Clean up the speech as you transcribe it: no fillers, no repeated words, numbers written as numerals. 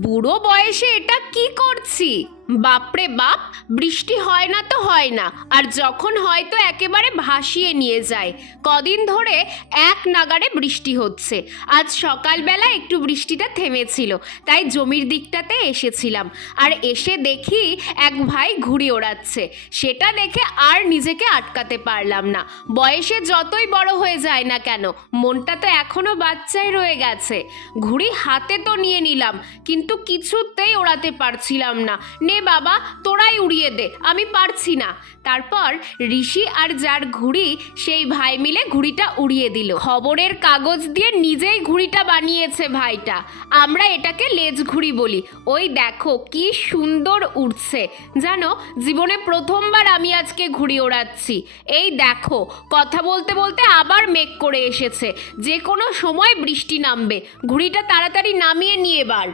বুড়ো বয়সে এটা কি করছি? বাপরে বাপ, বৃষ্টি হয় না তো হয় না, আর যখন হয় তো একেবারে ভাসিয়ে নিয়ে যায়। কদিন ধরে এক নাগাড়ে বৃষ্টি হচ্ছে। আজ সকালবেলা একটু বৃষ্টিটা থেমেছিল, তাই জমির দিকটাতে এসেছিলাম। আর এসে দেখি এক ভাই ঘুড়ি ওড়াচ্ছে। সেটা দেখে আর নিজেকে আটকাতে পারলাম না। বয়সে যতই বড় হয়ে যায় না কেন, মনটা তো এখনো বাচ্চাই রয়ে গেছে। ঘুড়ি হাতে তো নিয়ে নিলাম, কিন্তু কিছুতেই ওড়াতে পারছিলাম না। নে বাবা, তোরাই উড়িয়ে দে, আমি পারছি না। তারপর ঋষি আর যার ঘুড়ি সেই ভাই মিলে ঘুড়িটা উড়িয়ে দিল। খবরের কাগজ দিয়ে নিজেই ঘুড়িটা বানিয়েছে ভাইটা। আমরা এটাকে লেজ ঘুড়ি বলি। ওই দেখো কি সুন্দর উড়ছে। জানো, জীবনে প্রথমবার আমি আজকে ঘুড়ি ওড়াচ্ছি। এই দেখো, কথা বলতে বলতে আবার মেঘ করে এসেছে। যে কোনো সময় বৃষ্টি নামবে। ঘুড়িটা তাড়াতাড়ি নামিয়ে নিয়ে এবার।